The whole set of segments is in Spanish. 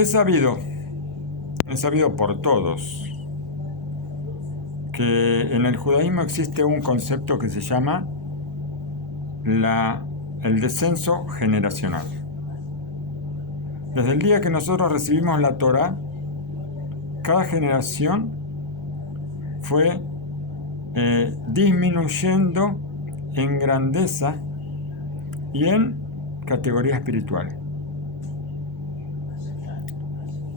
Es sabido por todos que en el judaísmo existe un concepto que se llama el descenso generacional. Desde el día que nosotros recibimos la Torá, cada generación fue disminuyendo en grandeza y en categoría espiritual.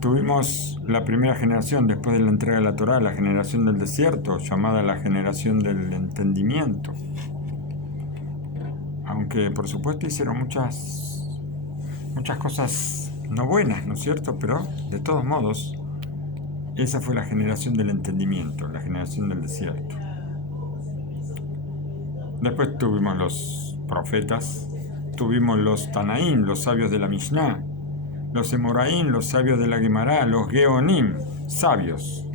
Tuvimos la primera generación después de la entrega de la Torá, la generación del desierto, llamada la generación del entendimiento. Aunque por supuesto hicieron muchas cosas no buenas, ¿no es cierto? Pero de todos modos, esa fue la generación del entendimiento, la generación del desierto. Después tuvimos los profetas, tuvimos los Tanaim, los sabios de la Mishnah, los Emoraim, los sabios de la Gemara, los Geonim, sabios,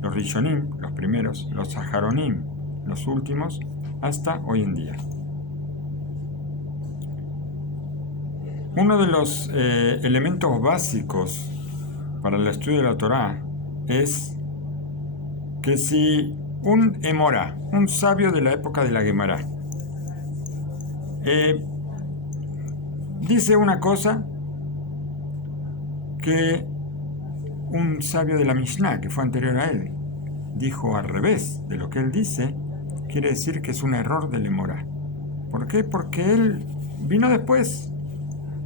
los Rishonim, los primeros, los Aharonim, los últimos, hasta hoy en día. Uno de los elementos básicos para el estudio de la Torá es que si un Emorá, un sabio de la época de la Gemara, dice una cosa que un sabio de la Mishnah, que fue anterior a él, dijo al revés de lo que él dice, quiere decir que es un error del Emorá. ¿Por qué? Porque él vino después.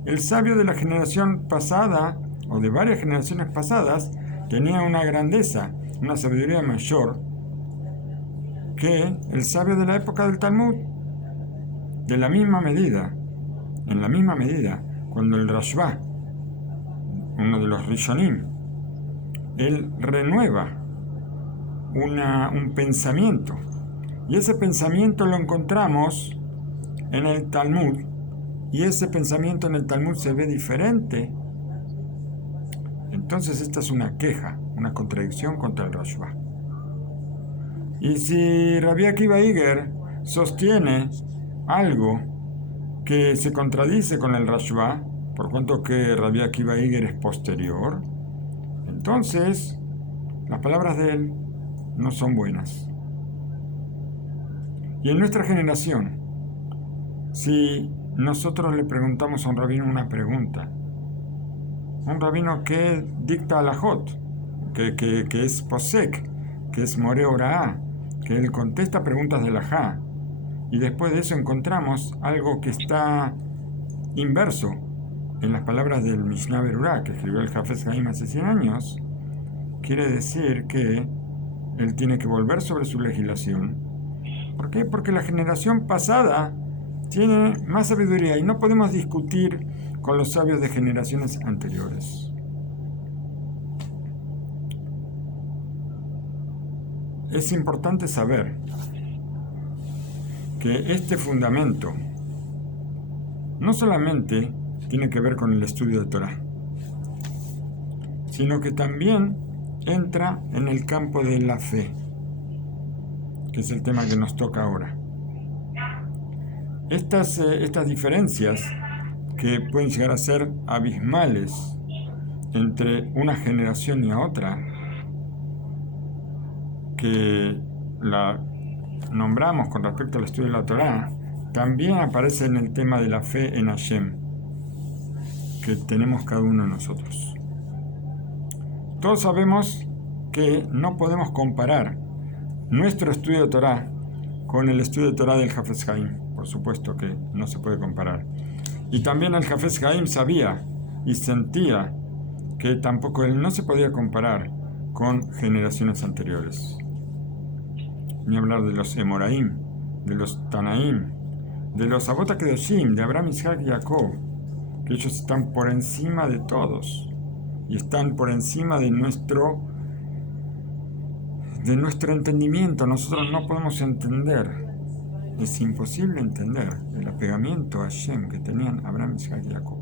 El sabio de la generación pasada, o de varias generaciones pasadas, tenía una grandeza, una sabiduría mayor que el sabio de la época del Talmud. De la misma medida, en la misma medida, cuando el Rashba, uno de los Rishonim, él renueva un pensamiento, y ese pensamiento lo encontramos en el Talmud, y ese pensamiento en el Talmud se ve diferente. Entonces esta es una queja, una contradicción contra el Rashba. Y si Rabbi Akiva Eiger sostiene algo que se contradice con el Rashba, por cuanto que Rabbi Akiva Eiger es posterior, entonces las palabras de él no son buenas. Y en nuestra generación, si nosotros le preguntamos a un rabino una pregunta, un rabino que dicta alajot, que es posek, que es more oraá, que él contesta preguntas de alajá, y después de eso encontramos algo que está inverso en las palabras del Mishnah Berurah, que escribió el Hafez Haim hace 100 años, quiere decir que él tiene que volver sobre su legislación. ¿Por qué? Porque la generación pasada tiene más sabiduría y no podemos discutir con los sabios de generaciones anteriores. Es importante saber que este fundamento no solamente tiene que ver con el estudio de Torá, sino que también entra en el campo de la fe, que es el tema que nos toca ahora. Estas diferencias que pueden llegar a ser abismales entre una generación y otra, que la nombramos con respecto al estudio de la Torá, también aparece en el tema de la fe en Hashem, que tenemos cada uno de nosotros. Todos sabemos que no podemos comparar nuestro estudio de Torá con el estudio de Torá del Hafez Haim. Por supuesto que no se puede comparar. Y también el Hafez Haim sabía y sentía que tampoco él no se podía comparar con generaciones anteriores. Ni hablar de los Emoraim, de los Tanaim, de los Avot HaKadoshim, de Abraham, Isaac y Jacob, que ellos están por encima de todos y están por encima de nuestro entendimiento. Nosotros no podemos entender, es imposible entender el apegamiento a Hashem que tenían Abraham, Isaac y Jacob.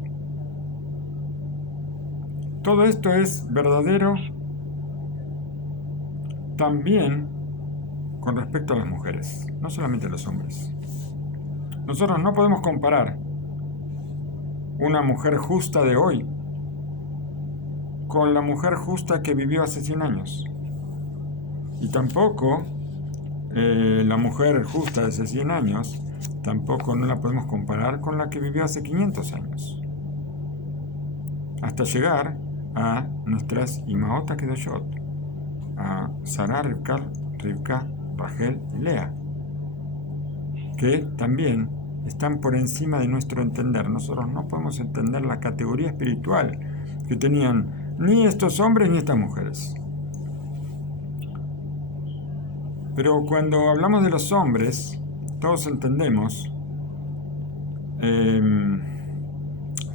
Todo esto es verdadero también con respecto a las mujeres, no solamente a los hombres. Nosotros no podemos comparar una mujer justa de hoy con la mujer justa que vivió hace 100 años. Y tampoco la mujer justa de hace 100 años, tampoco no la podemos comparar con la que vivió hace 500 años. Hasta llegar a nuestras Imaot HaKedoshot, a Sarah, Rivka, Rachel y Lea, que también están por encima de nuestro entender. Nosotros no podemos entender la categoría espiritual que tenían ni estos hombres ni estas mujeres. Pero cuando hablamos de los hombres, todos entendemos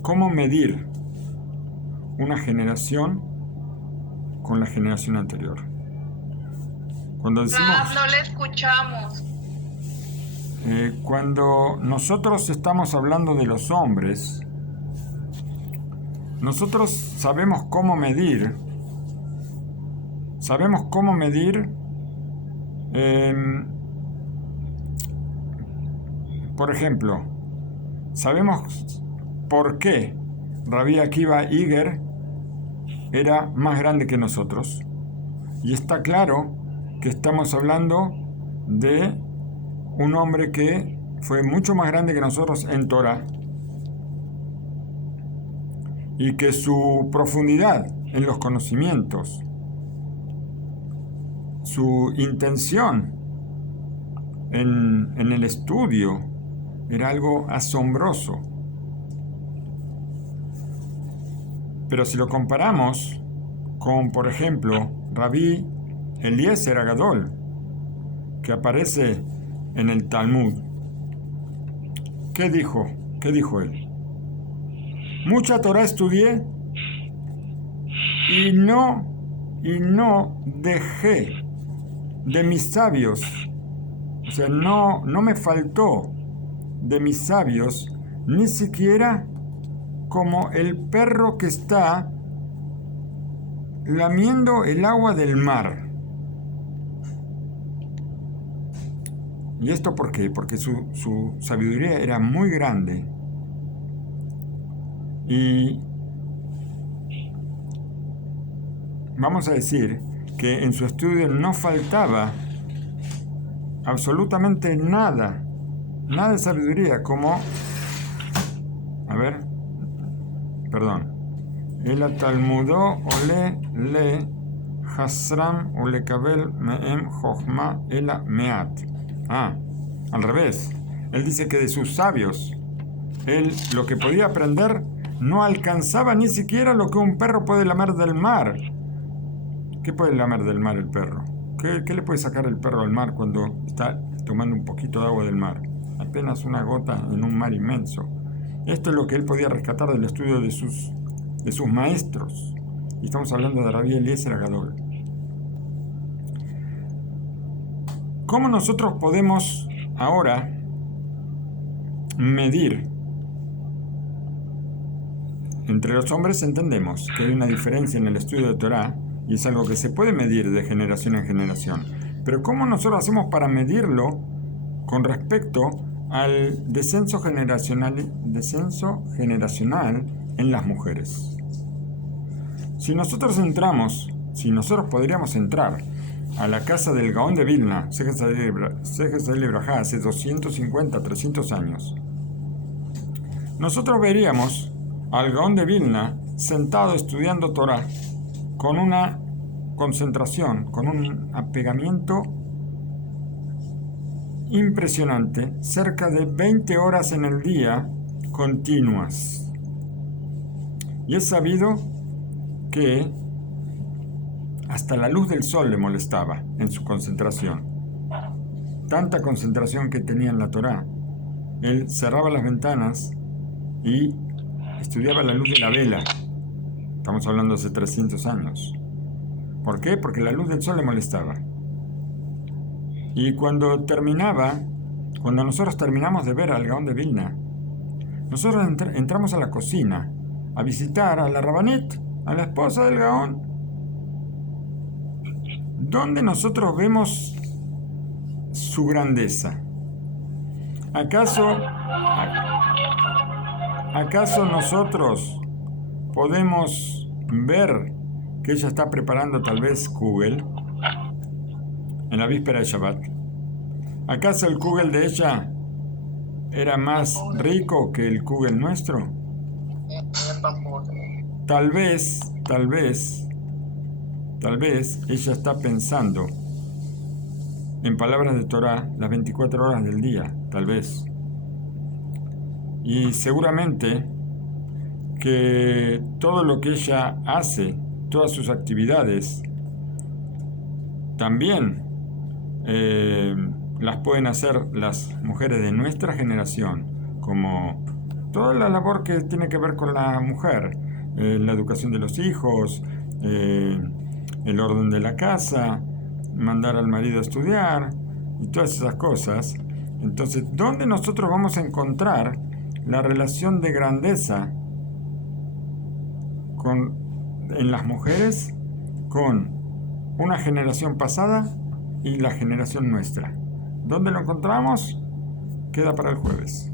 cómo medir una generación con la generación anterior. Cuando decimos, no le escuchamos. Cuando nosotros estamos hablando de los hombres, nosotros sabemos cómo medir, por ejemplo, sabemos por qué Rabbi Akiva Iger era más grande que nosotros. Y está claro que estamos hablando de un hombre que fue mucho más grande que nosotros en Torah, y que su profundidad en los conocimientos, su intención en el estudio, era algo asombroso. Pero si lo comparamos con, por ejemplo, Rabbi Eliezer Agadol, que aparece en el Talmud, ¿qué dijo? ¿Qué dijo él? Mucha Torah estudié y no dejé de mis sabios, o sea, no me faltó de mis sabios ni siquiera como el perro que está lamiendo el agua del mar. ¿Y esto por qué? Porque su sabiduría era muy grande. Y vamos a decir que en su estudio no faltaba absolutamente nada de sabiduría, como, el Talmudó ole le hasram ole kabel meem jochma ela meat. Al revés. Él dice que de sus sabios, él lo que podía aprender no alcanzaba ni siquiera lo que un perro puede lamer del mar. ¿Qué puede lamer del mar el perro? ¿Qué le puede sacar el perro al mar cuando está tomando un poquito de agua del mar? Apenas una gota en un mar inmenso. Esto es lo que él podía rescatar del estudio de sus maestros. Y estamos hablando de Rabbi Eliezer Agadol. ¿Cómo nosotros podemos ahora medir? Entre los hombres entendemos que hay una diferencia en el estudio de Torah y es algo que se puede medir de generación en generación. Pero ¿cómo nosotros hacemos para medirlo con respecto al descenso generacional en las mujeres? Si nosotros podríamos entrar a la casa del Gaón de Vilna, Sejes Lebrajá, hace 250, 300 años, nosotros veríamos al Gaón de Vilna sentado estudiando Torah con una concentración, con un apegamiento impresionante, cerca de 20 horas en el día continuas. Y es sabido que hasta la luz del sol le molestaba en su concentración. Tanta concentración que tenía en la Torá. Él cerraba las ventanas y estudiaba la luz de la vela. Estamos hablando de hace 300 años. ¿Por qué? Porque la luz del sol le molestaba. Y cuando nosotros terminamos de ver al Gaón de Vilna, nosotros entramos a la cocina a visitar a la Rabanit, a la esposa del Gaón, donde nosotros vemos su grandeza. ¿Acaso nosotros podemos ver que ella está preparando tal vez kugel en la víspera de Shabbat. ¿Acaso el kugel de ella era más rico que el kugel nuestro? Tal vez ella está pensando en palabras de Torah las 24 horas del día, tal vez. Y seguramente que todo lo que ella hace, todas sus actividades, también las pueden hacer las mujeres de nuestra generación, como toda la labor que tiene que ver con la mujer, la educación de los hijos, el orden de la casa, mandar al marido a estudiar y todas esas cosas. Entonces, ¿dónde nosotros vamos a encontrar la relación de grandeza en las mujeres con una generación pasada y la generación nuestra? ¿Dónde lo encontramos? Queda para el jueves.